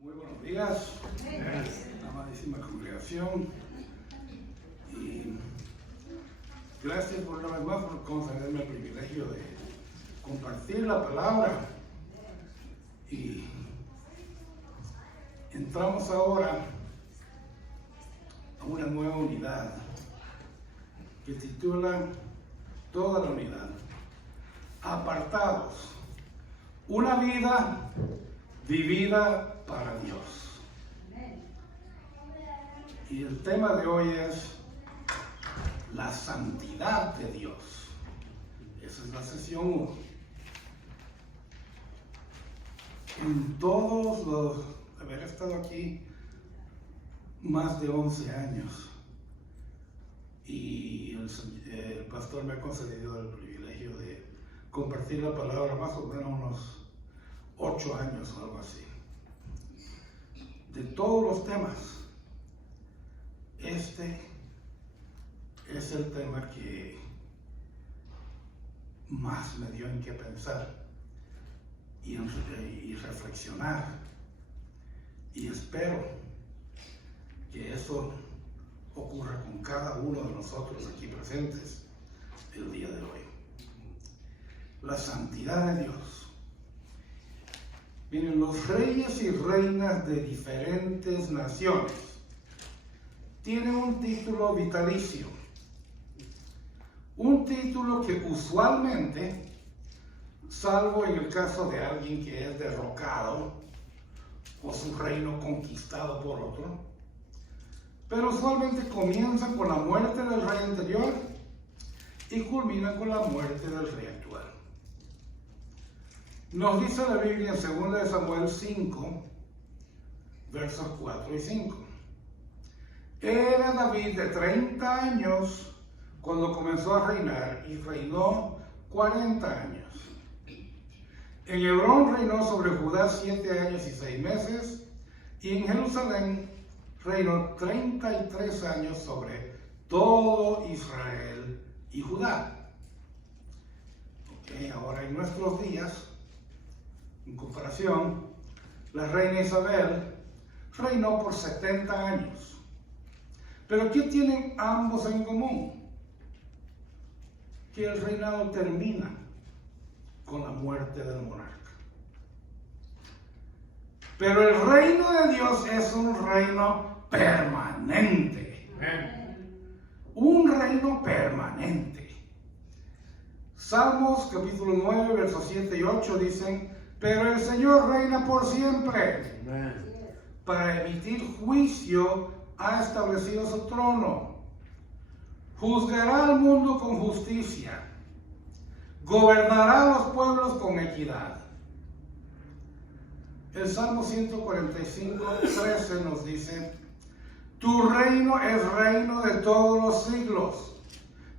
Muy buenos días, amadísima congregación, y gracias por una vez más por concederme el privilegio de compartir la palabra. Y entramos ahora a una nueva unidad que titula toda la unidad: Apartados, una vida vivida para Dios. Y el tema de hoy es la santidad de Dios. Esa es la sesión 1. En todos los, haber estado aquí más de 11 años, y el pastor me ha concedido el privilegio de compartir la palabra más o menos unos 8 años o algo así. De todos los temas, este es el tema que más me dio en qué pensar y reflexionar, y espero que eso ocurra con cada uno de nosotros aquí presentes el día de hoy. La santidad de Dios. Miren, los reyes y reinas de diferentes naciones tienen un título vitalicio, un título que usualmente, salvo en el caso de alguien que es derrocado o su reino conquistado por otro, pero usualmente comienza con la muerte del rey anterior y culmina con la muerte del rey actual. Nos dice la Biblia en 2 Samuel 5, versos 4 y 5. Era David de 30 años cuando comenzó a reinar, y reinó 40 años. En Hebrón reinó sobre Judá 7 años y 6 meses, y en Jerusalén reinó 33 años sobre todo Israel y Judá. Ahora en nuestros días, en comparación, la reina Isabel reinó por 70 años. Pero ¿qué tienen ambos en común? Que el reinado termina con la muerte del monarca. Pero el reino de Dios es un reino permanente. Un reino permanente. Salmos capítulo 9, versos 7 y 8 dicen: pero el Señor reina por siempre. Para emitir juicio ha establecido su trono. Juzgará al mundo con justicia. Gobernará a los pueblos con equidad. El Salmo 145, 13 nos dice: tu reino es reino de todos los siglos,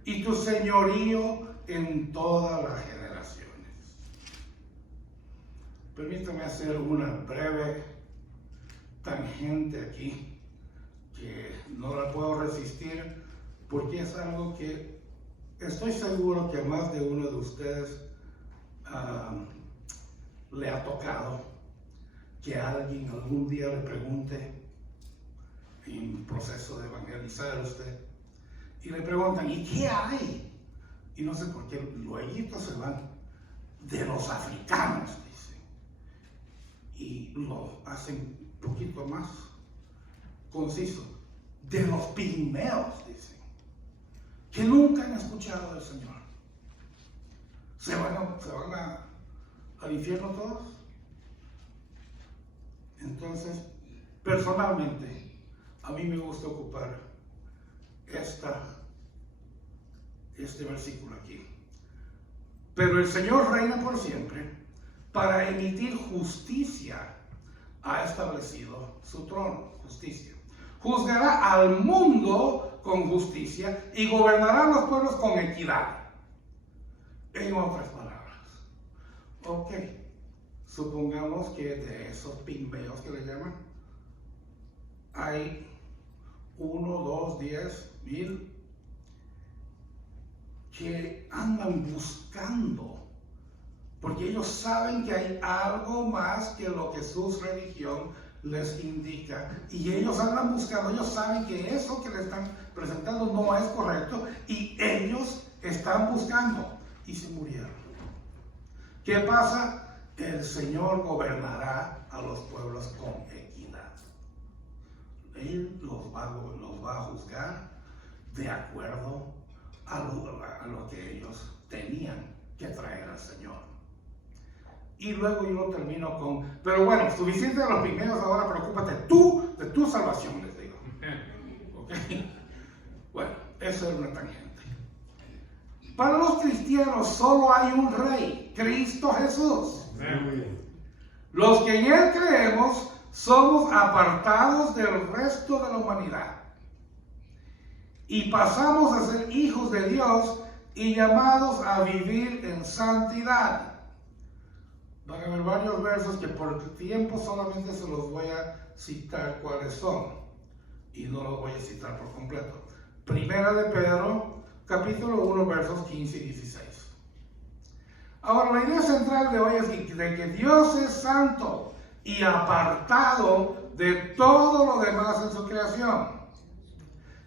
y tu señorío en todas las generaciones. Permítame hacer una breve tangente aquí, que no la puedo resistir, porque es algo que estoy seguro que a más de uno de ustedes le ha tocado, que alguien algún día le pregunte, en proceso de evangelizar a usted, y le preguntan: ¿y qué hay? Y no sé por qué luego se van de los africanos, dicen, y lo hacen un poquito más conciso: de los pigmeos, dicen, que nunca han escuchado del Señor. ¿Se van al infierno todos? Entonces, personalmente, a mí me gusta ocupar este versículo aquí. Pero el Señor reina por siempre, para emitir justicia ha establecido su trono. Justicia. Juzgará al mundo con justicia y gobernará a los pueblos con equidad. En otras palabras, supongamos que de esos pigmeos que le llaman, hay 1, 2, 10, 1000 que andan buscando, porque ellos saben que hay algo más que lo que su religión les indica, y ellos andan buscando, ellos saben que eso que le están presentando no es correcto, y ellos están buscando, y se murieron. ¿Qué pasa? El Señor gobernará a los pueblos con equidad. Él los va a juzgar de acuerdo a lo que ellos tenían que traer al Señor. Y luego yo lo termino con, pero bueno, suficiente de los primeros, ahora preocúpate tú de tu salvación, les digo. ¿Ok? Bueno, eso es una tangente. Para los cristianos solo hay un rey, Cristo Jesús. Los que en Él creemos somos apartados del resto de la humanidad y pasamos a ser hijos de Dios y llamados a vivir en santidad. Van a haber varios versos que por tiempo solamente se los voy a citar cuáles son y no los voy a citar por completo. Primera de Pedro, capítulo 1, versos 15 y 16. Ahora, la idea central de hoy es de que Dios es santo y apartado de todo lo demás en su creación.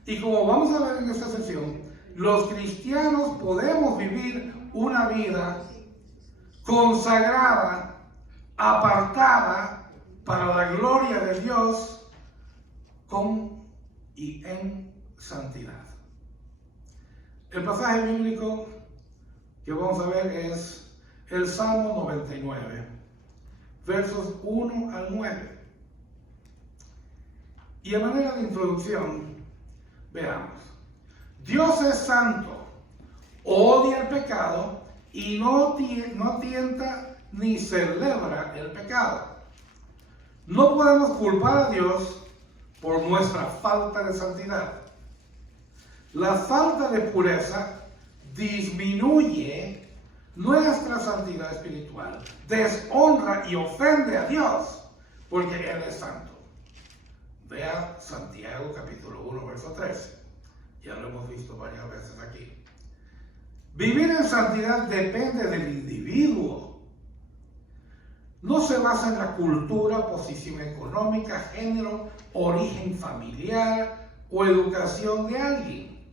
Y como vamos a ver en esta sección, los cristianos podemos vivir una vida consagrada, apartada para la gloria de Dios con y en santidad. El pasaje bíblico que vamos a ver es el Salmo 99, versos 1 al 9. Y a manera de introducción, veamos. Dios es santo, odia el pecado y no tienta ni celebra el pecado. No podemos culpar a Dios por nuestra falta de santidad. La falta de pureza disminuye nuestra santidad espiritual, deshonra y ofende a Dios, porque Él es santo. Vea Santiago capítulo 1, verso 13. Ya lo hemos visto varias veces aquí. Vivir en santidad depende del individuo. No se basa en la cultura, posición económica, género, origen familiar o educación de alguien.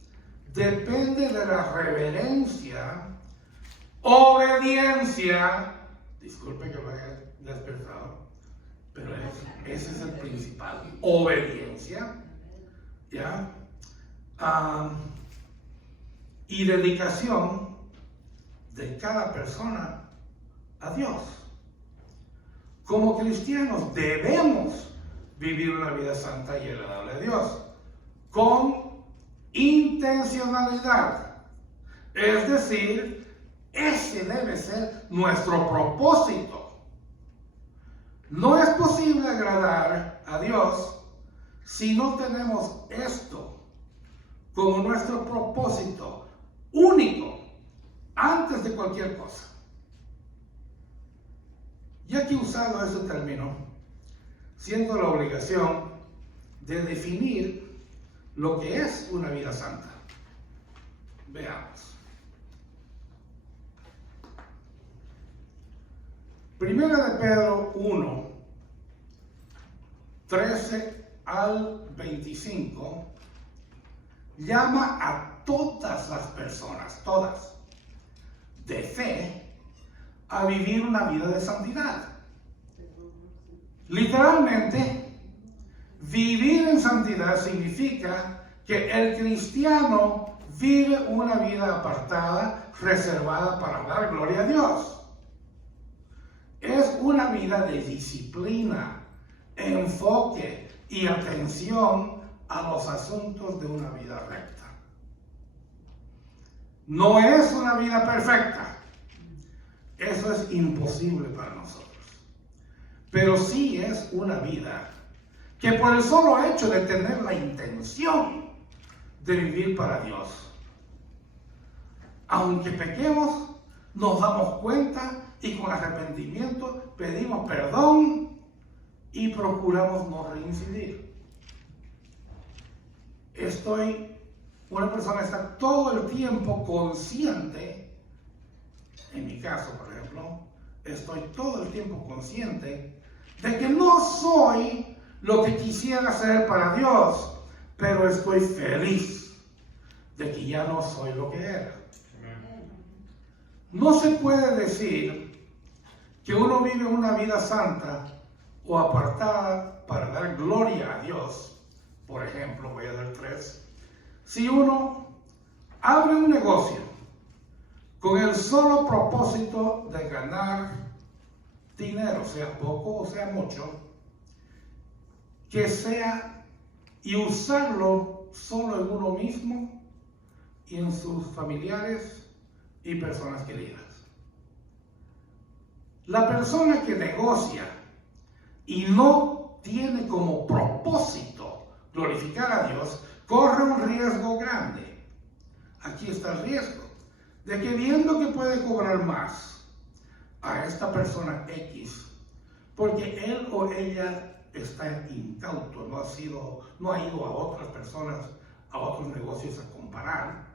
Depende de la reverencia, obediencia, disculpe que lo haya despertado, pero ese es el principal, obediencia, ¿ya? Y dedicación de cada persona a Dios. Como cristianos debemos vivir una vida santa y agradable a Dios, con intencionalidad, es decir, ese debe ser nuestro propósito. No es posible agradar a Dios si no tenemos esto como nuestro propósito único antes de cualquier cosa. Ya que he usado este término, siento la obligación de definir lo que es una vida santa. Veamos. Primera de Pedro 1, 13 al 25, llama a todas las personas, todas, de fe, a vivir una vida de santidad. Literalmente, vivir en santidad significa que el cristiano vive una vida apartada, reservada para dar gloria a Dios. Es una vida de disciplina, enfoque y atención a los asuntos de una vida recta. No es una vida perfecta. Eso es imposible para nosotros. Pero sí es una vida que por el solo hecho de tener la intención de vivir para Dios, aunque pequemos, nos damos cuenta y con arrepentimiento pedimos perdón y procuramos no reincidir. Una persona está todo el tiempo consciente, en mi caso por ejemplo, estoy todo el tiempo consciente de que no soy lo que quisiera ser para Dios, pero estoy feliz de que ya no soy lo que era. No se puede decir que uno vive una vida santa o apartada para dar gloria a Dios. Por ejemplo, voy a dar 3. Si uno abre un negocio con el solo propósito de ganar dinero, sea poco o sea mucho, que sea y usarlo solo en uno mismo y en sus familiares y personas queridas. La persona que negocia y no tiene como propósito glorificar a Dios, corre un riesgo grande. Aquí está el riesgo de que, viendo que puede cobrar más a esta persona X, porque él o ella está incauto, no ha ido a otras personas, a otros negocios a comparar.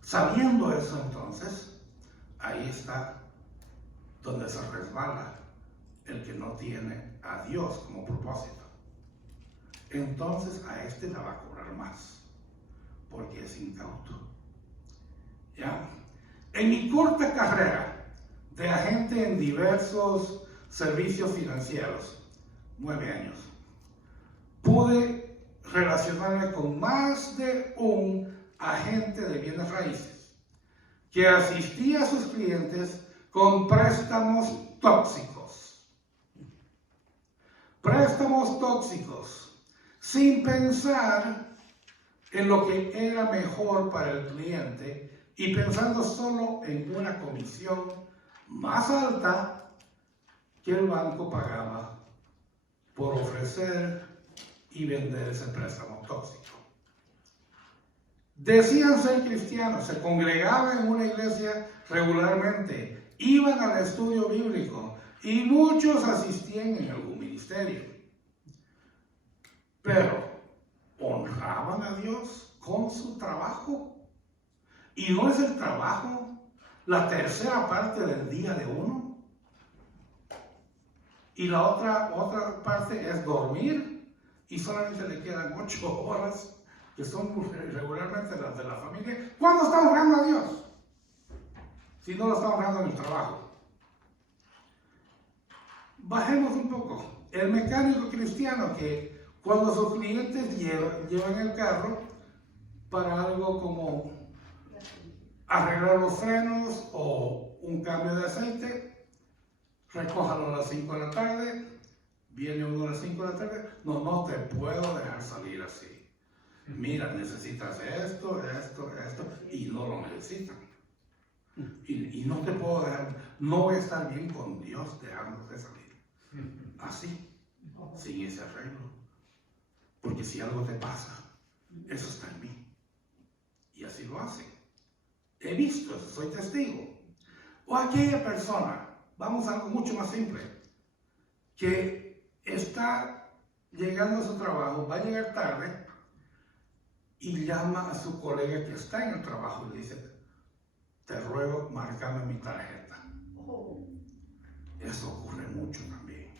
Sabiendo eso, entonces, ahí está donde se resbala el que no tiene a Dios como propósito. Entonces a este le va a cobrar más, porque es incauto. ¿Ya? En mi corta carrera de agente en diversos servicios financieros, 9 años, pude relacionarme con más de un agente de bienes raíces que asistía a sus clientes con préstamos tóxicos. Préstamos tóxicos, sin pensar en lo que era mejor para el cliente y pensando solo en una comisión más alta que el banco pagaba por ofrecer y vender ese préstamo tóxico. Decían ser cristianos, se congregaban en una iglesia regularmente, iban al estudio bíblico y muchos asistían en algún ministerio. Pero honraban a Dios con su trabajo. ¿Y no es el trabajo la tercera parte del día de uno? Y la otra parte es dormir y solamente le quedan 8 horas, que son regularmente las de la familia. ¿Cuándo está honrando a Dios? Si no lo está honrando en el trabajo. Bajemos un poco. El mecánico cristiano que cuando sus clientes llevan el carro para algo como arreglar los frenos o un cambio de aceite, recójalo a las 5 de la tarde, viene uno a las 5 de la tarde, no te puedo dejar salir así. Mira, necesitas esto, y no lo necesitan. Y no te puedo dejar, no voy a estar bien con Dios dejándote salir. Así, sin ese arreglo. Porque si algo te pasa, eso está en mí. Y así lo hacen. He visto, soy testigo. O aquella persona, vamos a algo mucho más simple, que está llegando a su trabajo, va a llegar tarde, y llama a su colega que está en el trabajo y le dice: te ruego, márcame mi tarjeta. Eso ocurre mucho también.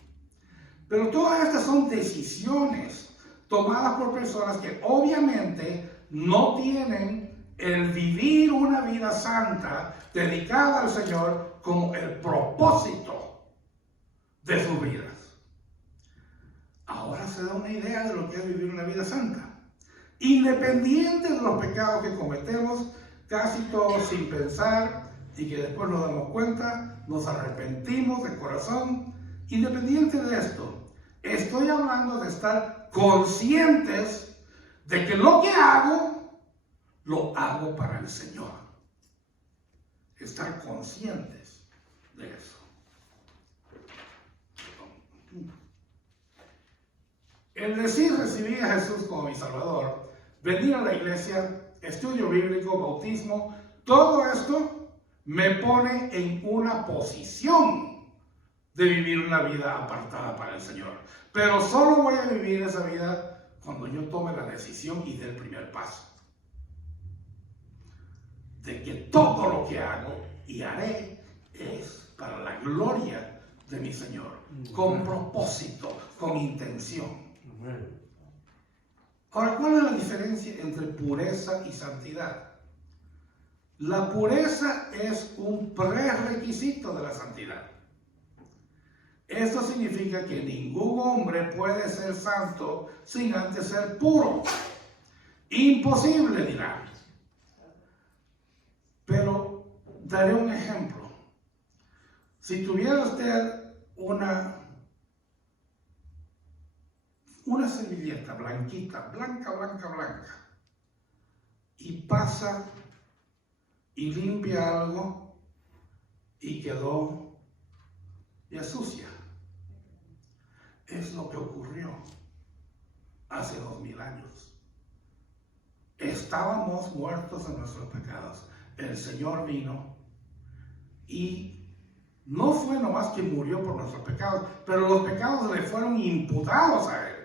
Pero todas estas son decisiones tomadas por personas que obviamente no tienen el vivir una vida santa dedicada al Señor como el propósito de sus vidas. Ahora se da una idea de lo que es vivir una vida santa. Independiente de los pecados que cometemos, casi todos sin pensar, y que después nos damos cuenta, nos arrepentimos de corazón. Independiente de esto, estoy hablando de estar conscientes de que lo que hago, lo hago para el Señor. Estar conscientes de eso. El decir recibí a Jesús como mi Salvador, venir a la iglesia, estudio bíblico, bautismo, todo esto me pone en una posición de vivir una vida apartada para el Señor. Pero solo voy a vivir esa vida cuando yo tome la decisión y dé el primer paso. De que todo lo que hago y haré es para la gloria de mi Señor, con propósito, con intención. Ahora, ¿cuál es la diferencia entre pureza y santidad? La pureza es un prerequisito de la santidad. Esto significa que ningún hombre puede ser santo sin antes ser puro. Imposible, dirá. Pero daré un ejemplo. Si tuviera usted una servilleta blanquita, blanca, y pasa y limpia algo y quedó ya sucia. Es lo que ocurrió hace 2000 años. Estábamos muertos en nuestros pecados. El Señor vino y no fue nomás que murió por nuestros pecados, pero los pecados le fueron imputados a Él.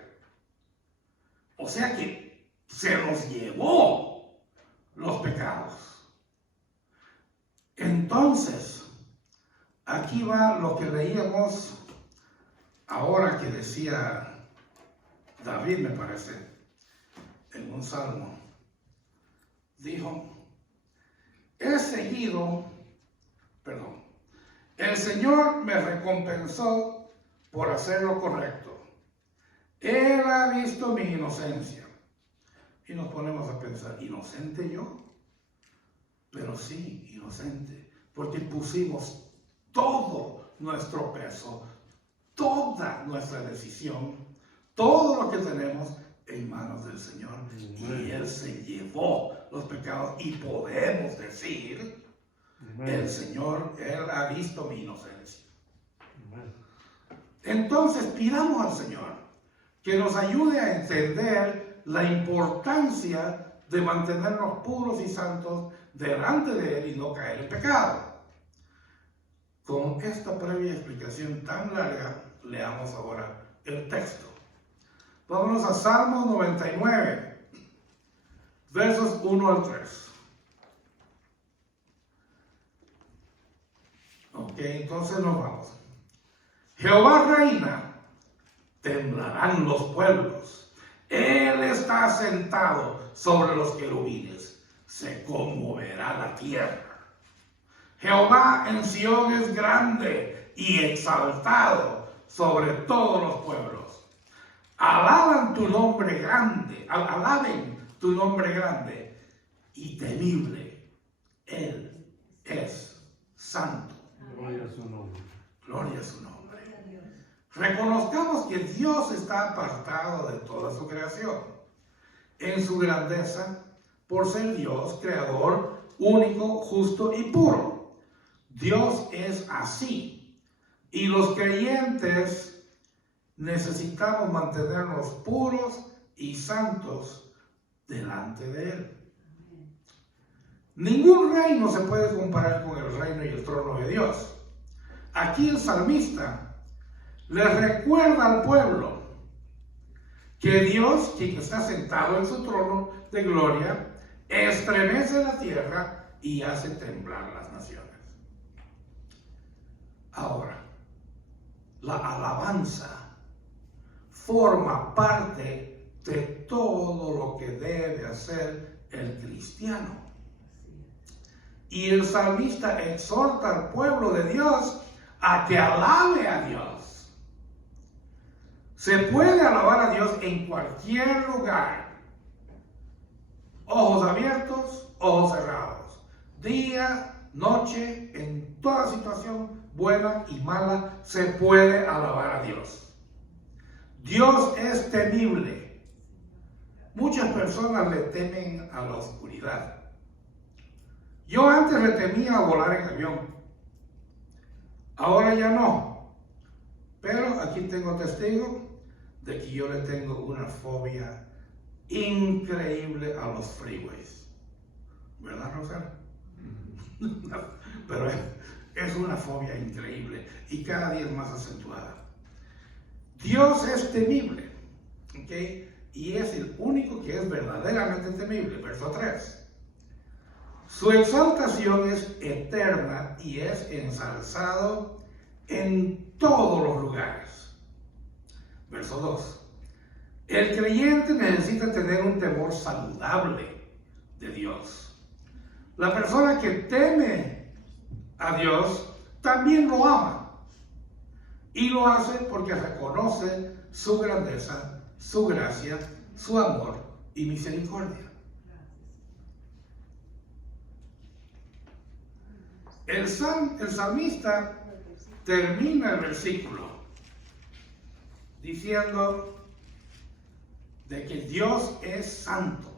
O sea que se los llevó los pecados. Entonces, aquí va lo que leíamos ahora que decía David, me parece, en un salmo. Dijo, el Señor me recompensó por hacer lo correcto. Él ha visto mi inocencia. Y nos ponemos a pensar, ¿inocente yo? Pero sí, inocente, porque pusimos todo nuestro peso, toda nuestra decisión, todo lo que tenemos en manos del Señor. Y Él se llevó los pecados y podemos decir, el Señor, Él ha visto mi inocencia. Entonces pidamos al Señor que nos ayude a entender la importancia de mantenernos puros y santos delante de Él y no caer en pecado. Con esta previa explicación tan larga, leamos ahora el texto. Vámonos a Salmo 99, versos 1 al 3. Ok, entonces nos vamos. Jehová reina, temblarán los pueblos. Él está sentado sobre los querubines. Se conmoverá la tierra. Jehová en Sión es grande y exaltado sobre todos los pueblos. Alaben tu nombre grande y temible. Él es santo. Gloria a su nombre. Gloria a su nombre. Reconozcamos que Dios está apartado de toda su creación en su grandeza por ser Dios, creador, único, justo y puro. Dios es así. Y los creyentes necesitamos mantenernos puros y santos delante de Él. Ningún reino se puede comparar con el reino y el trono de Dios. Aquí el salmista le recuerda al pueblo que Dios, quien está sentado en su trono de gloria, estremece la tierra y hace temblar las naciones. Ahora, la alabanza forma parte de todo lo que debe hacer el cristiano. Y el salmista exhorta al pueblo de Dios a que alabe a Dios. Se puede alabar a Dios en cualquier lugar. Ojos abiertos, ojos cerrados. Día, noche, en toda situación, buena y mala, se puede alabar a Dios. Dios es temible. Muchas personas le temen a la oscuridad. Yo antes le temía a volar en avión. Ahora ya no. Pero aquí tengo testigo de que yo le tengo una fobia increíble a los freeways. ¿Verdad, Rosario? Pero es una fobia increíble y cada día es más acentuada. Dios es temible, ¿ok? Y es el único que es verdaderamente temible. Verso 3. Su exaltación es eterna y es ensalzado en todos los lugares. Verso 2. El creyente necesita tener un temor saludable de Dios. La persona que teme a Dios también lo ama. Y lo hace porque reconoce su grandeza, su gracia, su amor y misericordia. El salmista termina el versículo diciendo de que Dios es santo.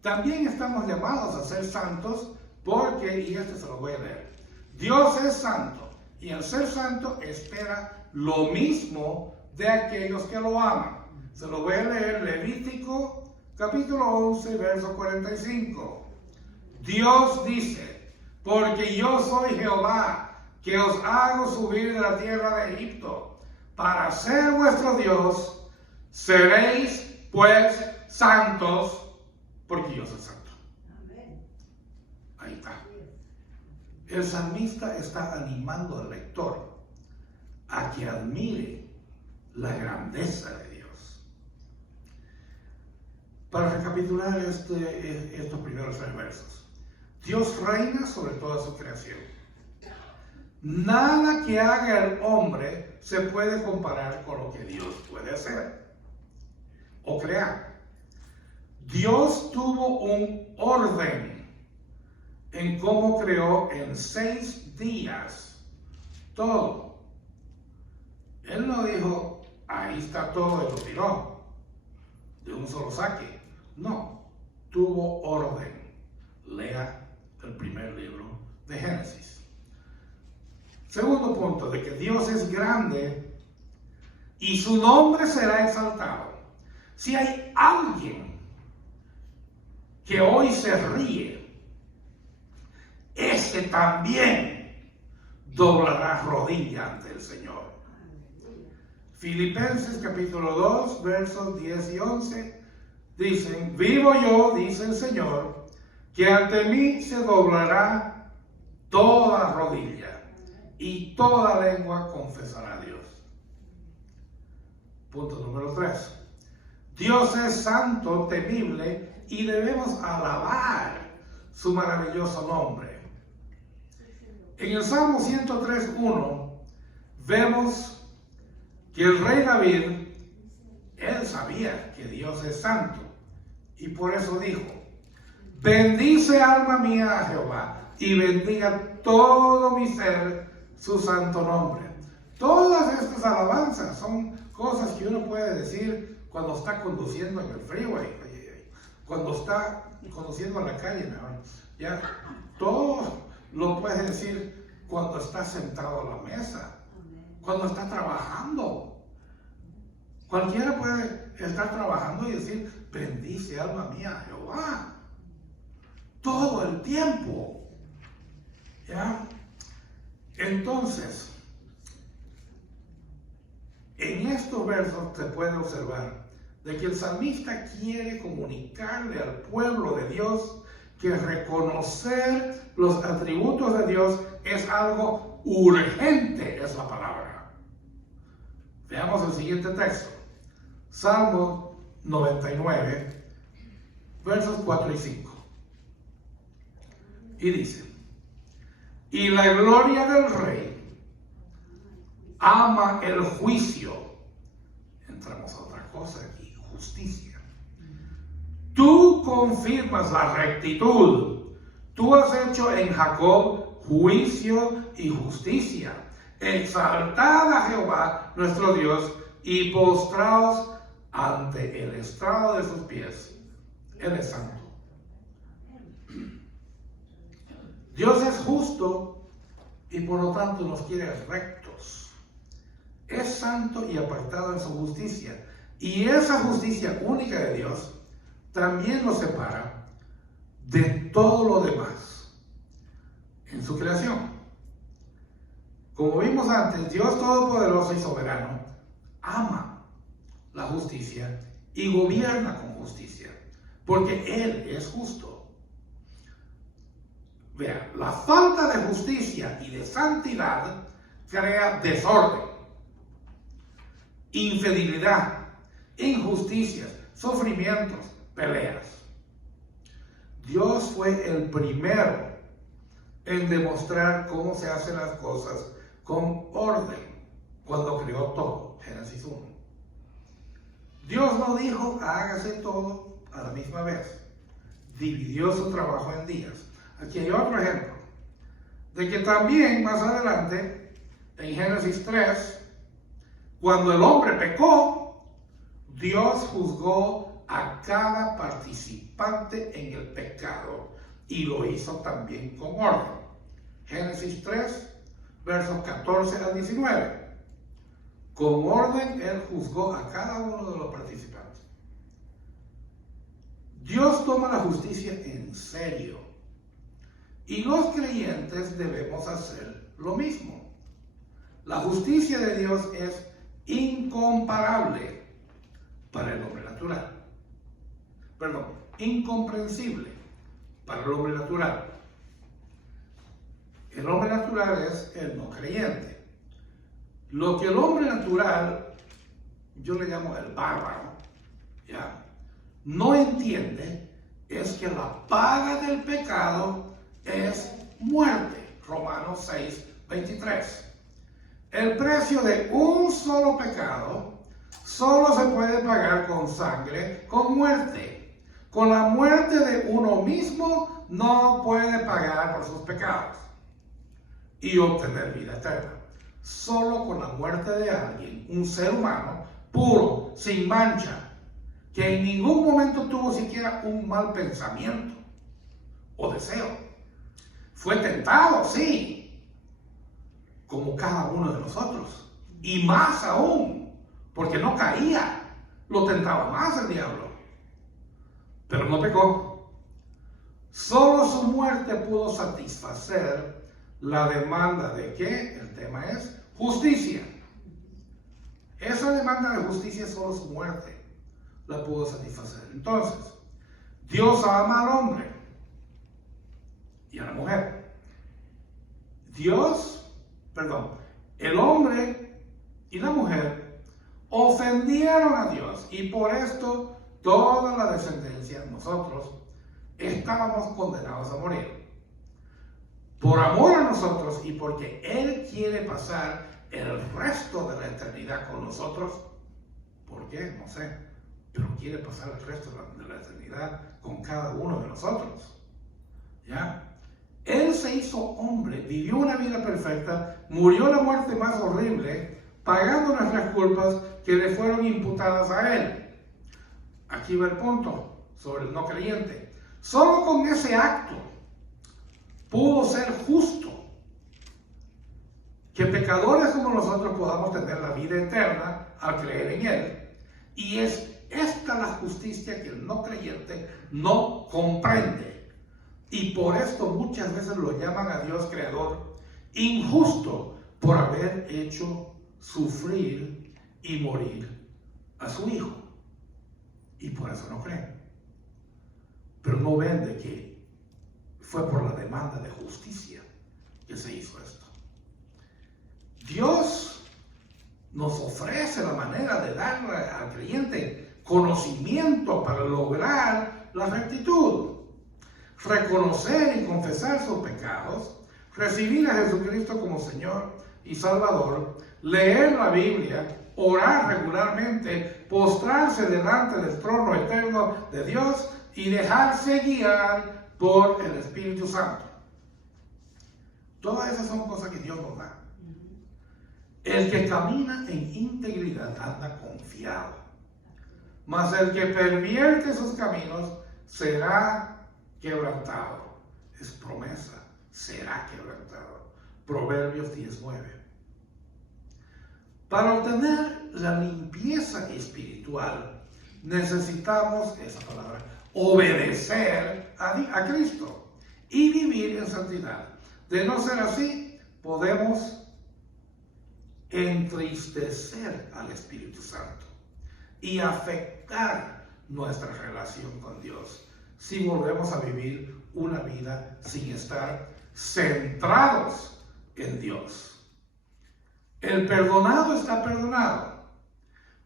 También estamos llamados a ser santos porque, y este se lo voy a leer, Dios es santo y al ser santo espera lo mismo de aquellos que lo aman. Se lo voy a leer, Levítico capítulo 11, verso 45. Dios dice: porque yo soy Jehová, que os hago subir de la tierra de Egipto, para ser vuestro Dios. Seréis pues santos, porque yo soy santo. Ahí está. El salmista está animando al lector a que admire la grandeza de Dios. Para recapitular estos primeros 3 versos. Dios reina sobre toda su creación. Nada que haga el hombre se puede comparar con lo que Dios puede hacer o crear. Dios tuvo un orden en cómo creó en 6 días todo. Él no dijo, ahí está todo y lo tiró de un solo saque. No, tuvo orden. Lea el primer libro de Génesis. Segundo punto, de que Dios es grande y su nombre será exaltado. Si hay alguien que hoy se ríe, ese también doblará rodilla ante el Señor. Filipenses capítulo 2, versos 10 y 11 dicen: vivo yo, dice el Señor, que ante mí se doblará toda rodilla y toda lengua confesará a Dios. Punto número 3. Dios es santo, temible, y debemos alabar su maravilloso nombre. En el Salmo 103:1 vemos que el rey David, él sabía que Dios es santo, y por eso dijo: bendice alma mía a Jehová, y bendiga todo mi ser su santo nombre. Todas estas alabanzas son cosas que uno puede decir cuando está conduciendo en el freeway, cuando está conduciendo en la calle, ¿no? Ya, todo lo puede decir cuando está sentado a la mesa, cuando está trabajando. Cualquiera puede estar trabajando y decir: bendice alma mía a Jehová. Todo el tiempo. ¿Ya? Entonces, en estos versos se puede observar de que el salmista quiere comunicarle al pueblo de Dios que reconocer los atributos de Dios es algo urgente, es la palabra. Veamos el siguiente texto. Salmo 99, versos 4 y 5. Y dice: y la gloria del rey ama el juicio. Entramos a otra cosa aquí, justicia. Tú confirmas la rectitud. Tú has hecho en Jacob juicio y justicia. Exaltad a Jehová nuestro Dios y postraos ante el estrado de sus pies. Él es santo. Dios es justo y por lo tanto nos quiere rectos. Es santo y apartado en su justicia. Y esa justicia única de Dios también nos separa de todo lo demás en su creación. Como vimos antes, Dios Todopoderoso y Soberano ama la justicia y gobierna con justicia, porque Él es justo. Vean, la falta de justicia y de santidad crea desorden, infidelidad, injusticias, sufrimientos, peleas. Dios fue el primero en demostrar cómo se hacen las cosas con orden cuando creó todo. Génesis 1. Dios no dijo hágase todo a la misma vez. Dividió su trabajo en días. Aquí hay otro ejemplo de que también más adelante en Génesis 3, cuando el hombre pecó, Dios juzgó a cada participante en el pecado y lo hizo también con orden. Génesis 3, versos 14 al 19. Con orden Él juzgó a cada uno de los participantes. Dios toma la justicia en serio y los creyentes debemos hacer lo mismo. La justicia de Dios es incomparable para el hombre natural. Incomprensible para el hombre natural. El hombre natural es el no creyente. Lo que el hombre natural, yo le llamo el bárbaro, ¿ya?, no entiende es que la paga del pecado es muerte. Romanos 6, 23. El precio de un solo pecado solo se puede pagar con sangre, con muerte. Con la muerte de uno mismo no puede pagar por sus pecados y obtener vida eterna. Solo con la muerte de alguien, un ser humano puro, sin mancha, que en ningún momento tuvo siquiera un mal pensamiento o deseo. Fue tentado, sí, como cada uno de nosotros, y más aún, porque no caía, lo tentaba más el diablo, pero no pecó. Solo su muerte pudo satisfacer la demanda de ¿qué? El tema es justicia. Esa demanda de justicia, solo su muerte la pudo satisfacer. Entonces, Dios ama al hombre y a la mujer. El hombre y la mujer ofendieron a Dios y por esto toda la descendencia, nosotros, estábamos condenados a morir. Por amor a nosotros y porque Él quiere pasar el resto de la eternidad con nosotros. ¿Por qué? No sé. Pero quiere pasar el resto de la eternidad con cada uno de nosotros. ¿Ya? Él se hizo hombre, vivió una vida perfecta, murió la muerte más horrible, pagando nuestras culpas que le fueron imputadas a Él. Aquí va el punto sobre el no creyente. Solo con ese acto pudo ser justo que pecadores como nosotros podamos tener la vida eterna al creer en Él. Y es esta la justicia que el no creyente no comprende. Y por esto muchas veces lo llaman a Dios creador injusto por haber hecho sufrir y morir a su Hijo. Y por eso no creen. Pero no ven de que fue por la demanda de justicia que se hizo esto. Dios nos ofrece la manera de darle al creyente conocimiento para lograr la rectitud, reconocer y confesar sus pecados, recibir a Jesucristo como Señor y Salvador, leer la Biblia, orar regularmente, postrarse delante del trono eterno de Dios y dejarse guiar por el Espíritu Santo. Todas esas son cosas que Dios nos da. El que camina en integridad anda confiado, mas el que pervierte sus caminos será quebrantado. Es promesa, será quebrantado. Proverbios 19. Para obtener la limpieza espiritual necesitamos, esa palabra, obedecer a Cristo y vivir en santidad. De no ser así, podemos entristecer al Espíritu Santo y afectar nuestra relación con Dios si volvemos a vivir una vida sin estar centrados en Dios. El perdonado está perdonado,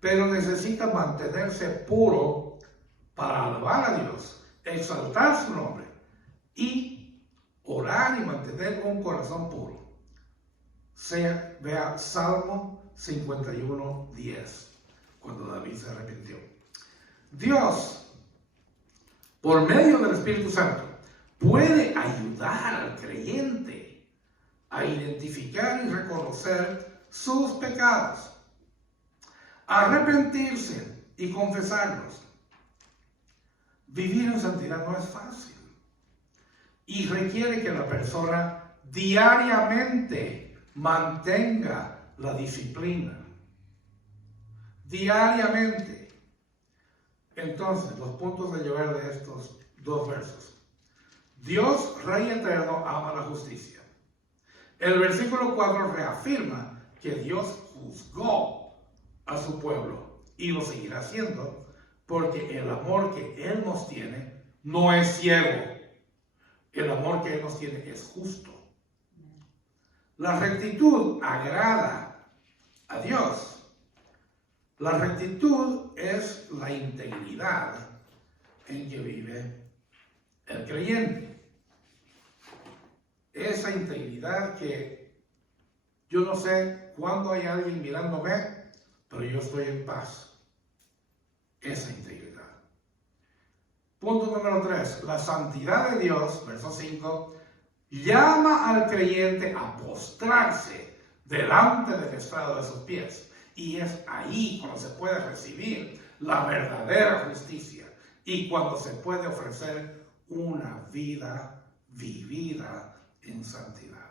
pero necesita mantenerse puro para alabar a Dios, exaltar su nombre y orar y mantener un corazón puro. Vea Salmo 51:10, cuando David se arrepintió. Dios, por medio del Espíritu Santo, puede ayudar al creyente a identificar y reconocer sus pecados, arrepentirse y confesarlos. Vivir en santidad no es fácil y requiere que la persona diariamente mantenga la disciplina. Diariamente. Entonces, los puntos de llover de estos dos versos. Dios, Rey eterno, ama la justicia. El versículo 4 reafirma que Dios juzgó a su pueblo y lo seguirá haciendo porque el amor que Él nos tiene no es ciego. El amor que Él nos tiene es justo. La rectitud agrada a Dios. La rectitud es la integridad en que vive el creyente. Esa integridad que yo no sé cuándo hay alguien mirándome, pero yo estoy en paz. Esa integridad. Punto número 3. La santidad de Dios, verso 5, llama al creyente a postrarse delante del estrado de sus pies. Y es ahí cuando se puede recibir la verdadera justicia y cuando se puede ofrecer una vida vivida en santidad.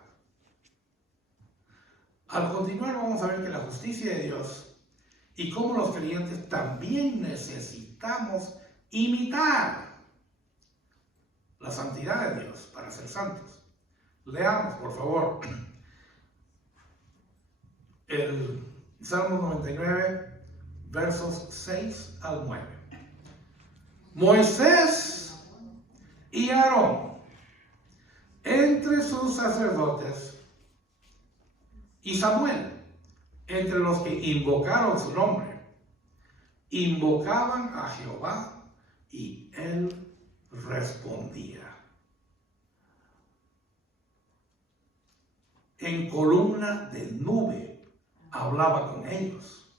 Al continuar vamos a ver que la justicia de Dios y cómo los creyentes también necesitamos imitar la santidad de Dios para ser santos. Leamos, por favor, el Salmo 99, versos 6 al 9. Moisés y Aarón, entre sus sacerdotes, y Samuel, entre los que invocaron su nombre, invocaban a Jehová y él respondía. En columna de nube hablaba con ellos,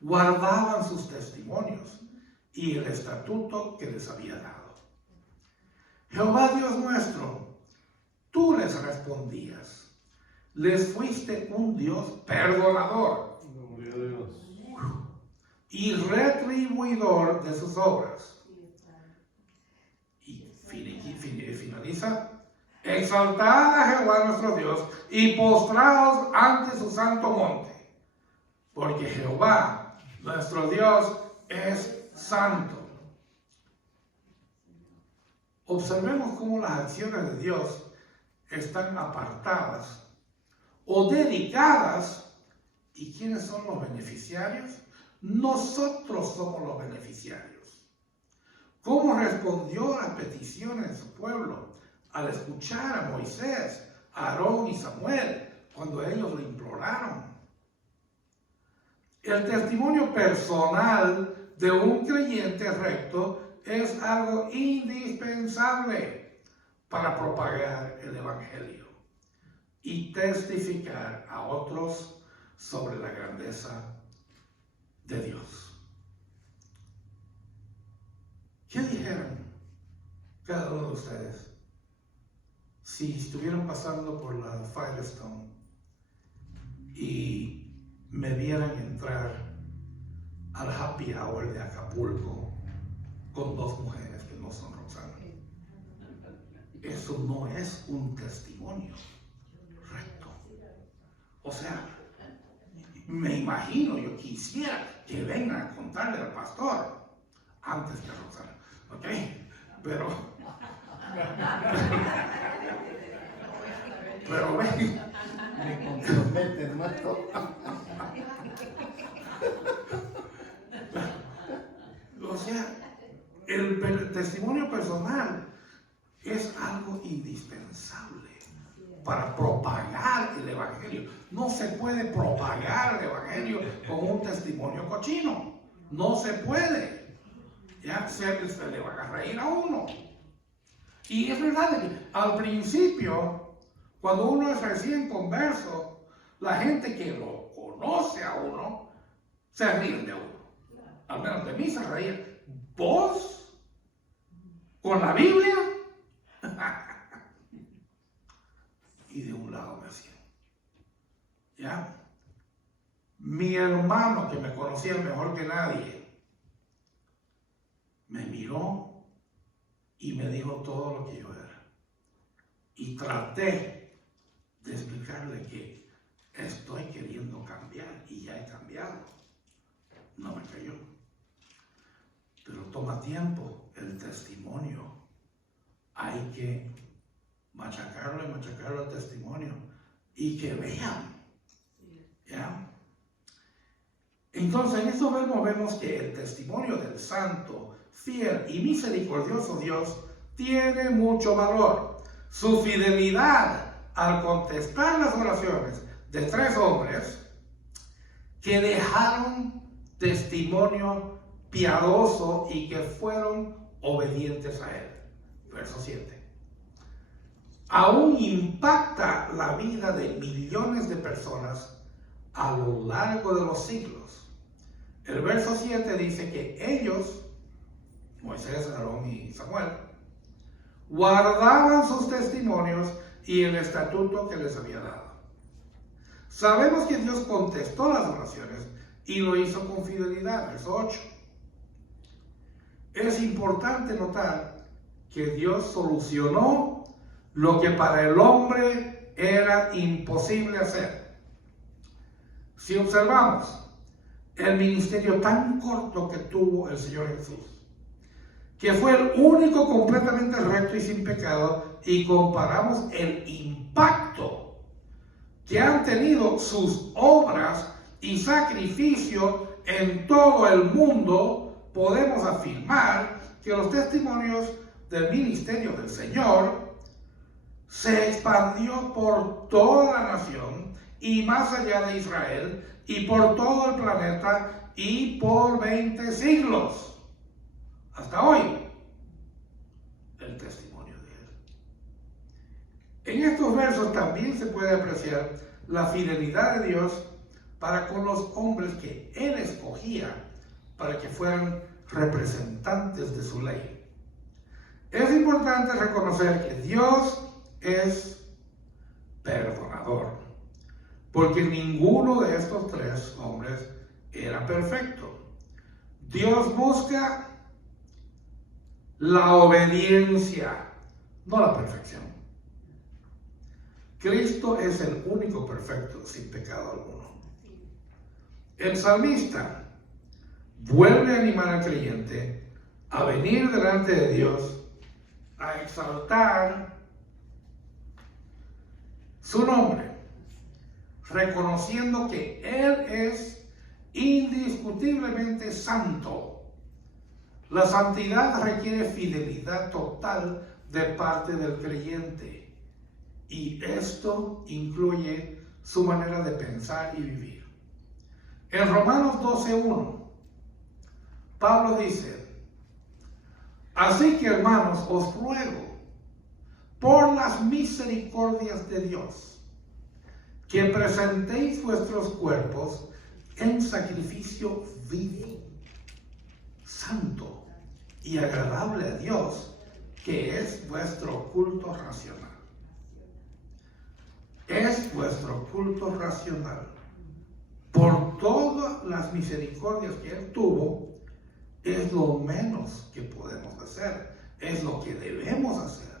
guardaban sus testimonios y el estatuto que les había dado. Jehová Dios nuestro, tú les respondías, les fuiste un Dios perdonador y retribuidor de sus obras. Y finaliza, exaltad a Jehová nuestro Dios y postraos ante su santo monte, porque Jehová nuestro Dios es santo. Observemos cómo las acciones de Dios están apartadas o dedicadas. ¿Y quiénes son los beneficiarios? Nosotros somos los beneficiarios. ¿Cómo respondió a las peticiones de su pueblo al escuchar a Moisés, a Aarón y Samuel cuando ellos lo imploraron? El testimonio personal de un creyente recto es algo indispensable para propagar el Evangelio y testificar a otros sobre la grandeza de Dios. ¿Qué dijeron cada uno de ustedes si estuvieran pasando por la Firestone y me vieran entrar al happy hour de Acapulco con dos mujeres que no son Roxana? Eso no es un testimonio recto. O sea, me imagino, yo quisiera que vengan a contarle al pastor antes que a Roxana, ¿ok? Pero ven, me compromete, ¿no? o sea, el testimonio personal es algo indispensable para propagar el evangelio. No se puede propagar el evangelio con un testimonio cochino. No se puede. Ya se le van a reír a uno. Y es verdad que al principio, cuando uno es recién converso, la gente que lo conoce a uno se ríen de uno. Al menos de mí se reían. ¿Vos? ¿Con la Biblia? Y de un lado me decían, ¿ya? Mi hermano, que me conocía mejor que nadie, me miró y me dijo todo lo que yo era. Y traté de explicarle que estoy queriendo cambiar y ya he cambiado. No me creyó. Pero toma tiempo el testimonio. Hay que machacarlo y machacarlo el testimonio y que vean. ¿Ya? Entonces en estos versos vemos que el testimonio del santo, fiel y misericordioso Dios tiene mucho valor. Su fidelidad al contestar las oraciones de 3 hombres que dejaron testimonio piadoso y que fueron obedientes a él. Verso 7. Aún impacta la vida de millones de personas a lo largo de los siglos. El verso 7 dice que ellos, Moisés, Aarón y Samuel, guardaban sus testimonios y el estatuto que les había dado. Sabemos que Dios contestó las oraciones y lo hizo con fidelidad. Verso 8. Es importante notar que Dios solucionó lo que para el hombre era imposible hacer. Si observamos el ministerio tan corto que tuvo el Señor Jesús, que fue el único completamente recto y sin pecado, y comparamos el impacto que han tenido sus obras y sacrificio en todo el mundo, podemos afirmar que los testimonios del ministerio del Señor se expandió por toda la nación y más allá de Israel y por todo el planeta y por 20 siglos hasta hoy. El testimonio de él. En estos versos también se puede apreciar la fidelidad de Dios para con los hombres que él escogía para que fueran representantes de su ley. Es importante reconocer que Dios es perdonador, porque ninguno de estos 3 hombres era perfecto. Dios busca la obediencia, no la perfección. Cristo es el único perfecto, sin pecado alguno. El salmista vuelve a animar al creyente a venir delante de Dios, a exaltar su nombre, reconociendo que Él es indiscutiblemente santo. La santidad requiere fidelidad total de parte del creyente, y esto incluye su manera de pensar y vivir. En Romanos 12:1, Pablo dice: así que, hermanos, os ruego por las misericordias de Dios que presentéis vuestros cuerpos en sacrificio vivo, santo y agradable a Dios, que es vuestro culto racional. Es vuestro culto racional. Por todas las misericordias que Él tuvo, es lo menos que podemos hacer, es lo que debemos hacer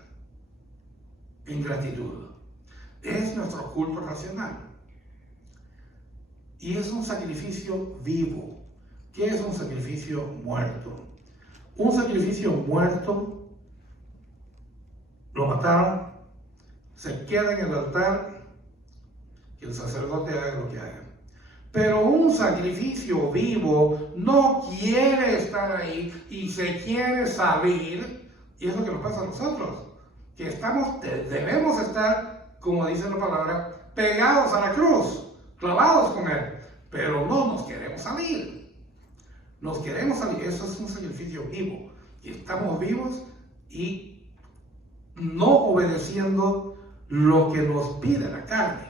en gratitud. Es nuestro culto racional. Y es un sacrificio vivo. ¿Qué es un sacrificio muerto? Un sacrificio muerto, lo mataron, se queda en el altar, que el sacerdote haga lo que haga. Pero un sacrificio vivo no quiere estar ahí y se quiere salir, y es lo que nos pasa a nosotros, que debemos estar como dice la palabra, pegados a la cruz, clavados con Él, pero no nos queremos salir. Nos queremos salir. Eso es un sacrificio vivo. Y estamos vivos y no obedeciendo lo que nos pide la carne,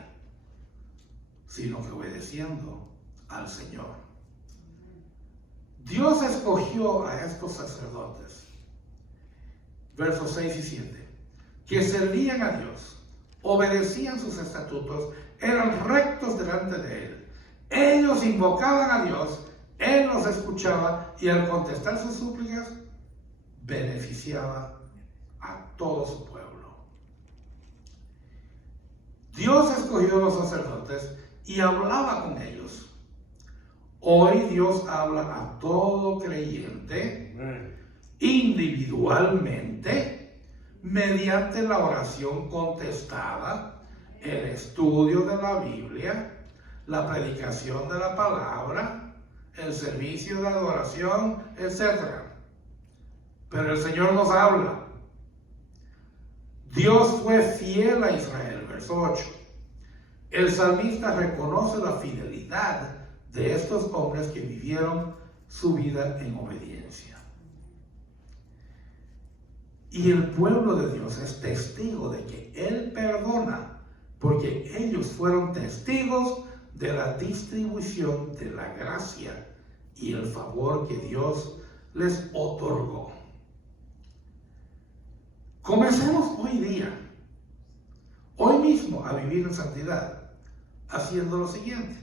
sino que obedeciendo al Señor. Dios escogió a estos sacerdotes, versos 6 y 7, que servían a Dios, obedecían sus estatutos, eran rectos delante de Él. Ellos invocaban a Dios, Él los escuchaba y al contestar sus súplicas, beneficiaba a todo su pueblo. Dios escogió a los sacerdotes y hablaba con ellos. Hoy Dios habla a todo creyente individualmente mediante la oración contestada, el estudio de la Biblia, la predicación de la palabra, el servicio de adoración, etc. Pero el Señor nos habla. Dios fue fiel a Israel, verso 8. El salmista reconoce la fidelidad de estos hombres que vivieron su vida en obediencia. Y el pueblo de Dios es testigo de que Él perdona, porque ellos fueron testigos de la distribución de la gracia y el favor que Dios les otorgó. Comencemos hoy día, hoy mismo, a vivir en santidad, haciendo lo siguiente.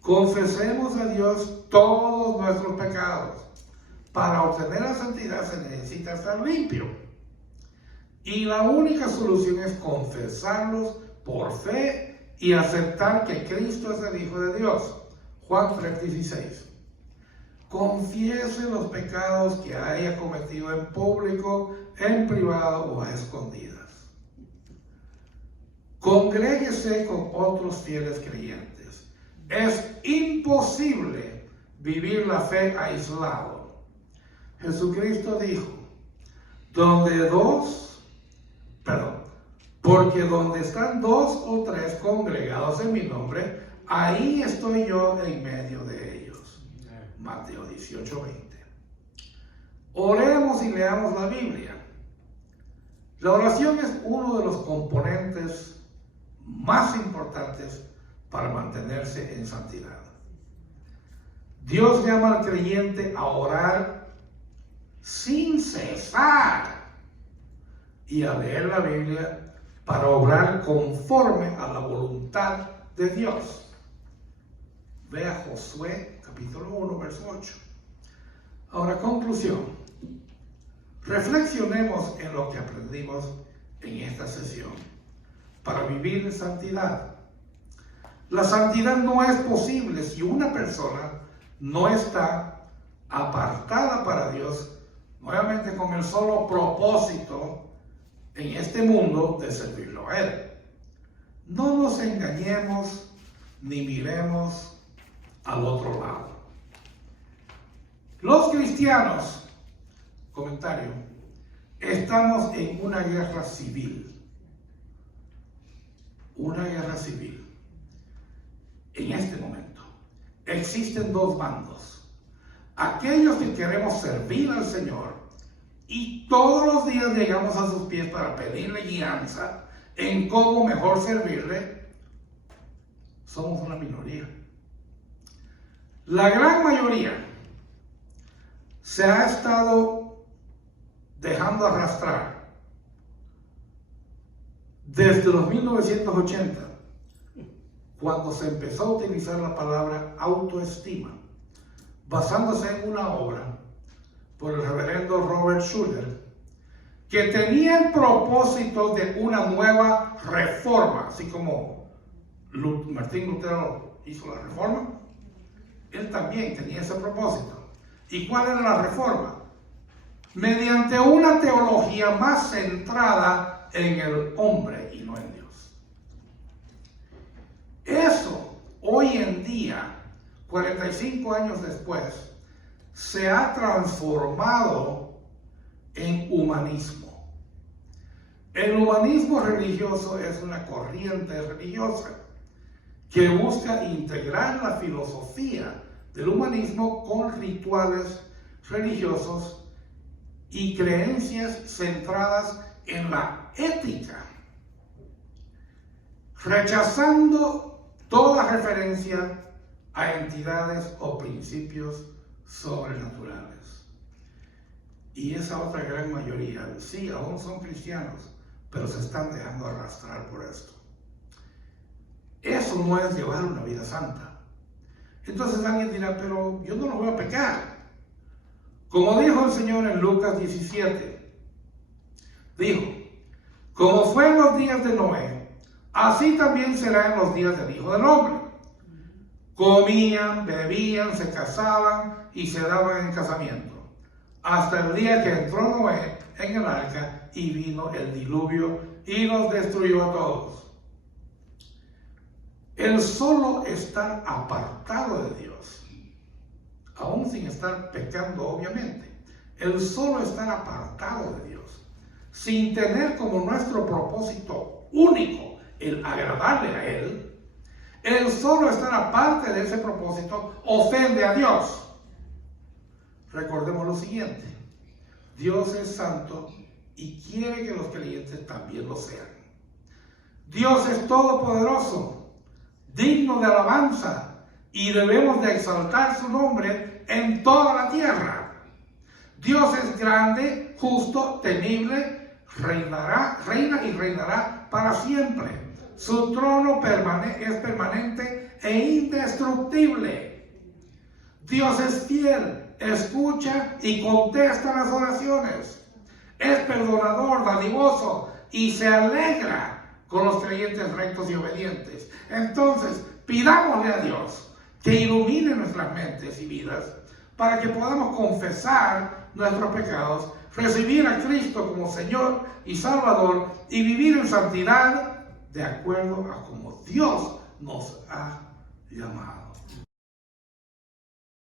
Confesemos a Dios todos nuestros pecados. Para obtener la santidad se necesita estar limpio. Y la única solución es confesarlos por fe y aceptar que Cristo es el Hijo de Dios. Juan 3:16. Confiese los pecados que haya cometido en público, en privado o a escondidas. Congréguese con otros fieles creyentes. Es imposible vivir la fe aislado. Jesucristo dijo, porque donde están 2 o 3 congregados en mi nombre, ahí estoy yo en medio de ellos. Mateo 18:20. Oremos y leamos la Biblia. La oración es uno de los componentes más importantes para mantenerse en santidad. Dios llama al creyente a orar sin cesar y a leer la Biblia para obrar conforme a la voluntad de Dios. Vea Josué capítulo 1, verso 8. Ahora, conclusión. Reflexionemos en lo que aprendimos en esta sesión para vivir en santidad. La santidad no es posible si una persona no está apartada para Dios, nuevamente con el solo propósito en este mundo de servirlo a Él. No nos engañemos ni miremos al otro lado. Los cristianos, comentario, estamos en una guerra civil. Una guerra civil. En este momento existen 2 bandos. Aquellos que queremos servir al Señor y todos los días llegamos a sus pies para pedirle guianza en cómo mejor servirle, somos una minoría. La gran mayoría se ha estado dejando arrastrar desde los 1980, cuando se empezó a utilizar la palabra autoestima, basándose en una obra por el reverendo Robert Schuller, que tenía el propósito de una nueva reforma, así como Martín Lutero hizo la reforma, él también tenía ese propósito. ¿Y cuál era la reforma? Mediante una teología más centrada en el hombre y no en Dios. Eso, hoy en día, 45 años después, se ha transformado en humanismo. El humanismo religioso es una corriente religiosa que busca integrar la filosofía del humanismo con rituales religiosos y creencias centradas en la ética, rechazando toda referencia a entidades o principios sobrenaturales. Y esa otra gran mayoría, sí, aún son cristianos, pero se están dejando arrastrar por esto. Eso no es llevar una vida santa. Entonces alguien dirá, pero yo no lo voy a pecar. Como dijo el Señor en Lucas 17, dijo, como fue en los días de Noé, así también será en los días del Hijo del Hombre. Comían, bebían, se casaban y se daban en casamiento, hasta el día que entró Noé en el arca y vino el diluvio y los destruyó a todos. El solo estar apartado de Dios, aún sin estar pecando obviamente, el solo estar apartado de Dios, sin tener como nuestro propósito único el agradarle a Él, el solo estar aparte de ese propósito ofende a Dios. Recordemos lo siguiente, Dios es santo y quiere que los creyentes también lo sean. Dios es todopoderoso, digno de alabanza, y debemos de exaltar su nombre en toda la tierra. Dios es grande, justo, temible, reina y reinará para siempre. Su trono es permanente e indestructible. Dios es fiel, escucha y contesta las oraciones. Es perdonador, dadivoso y se alegra con los creyentes rectos y obedientes. Entonces, pidámosle a Dios que ilumine nuestras mentes y vidas para que podamos confesar nuestros pecados, recibir a Cristo como Señor y Salvador y vivir en santidad de acuerdo a como Dios nos ha llamado.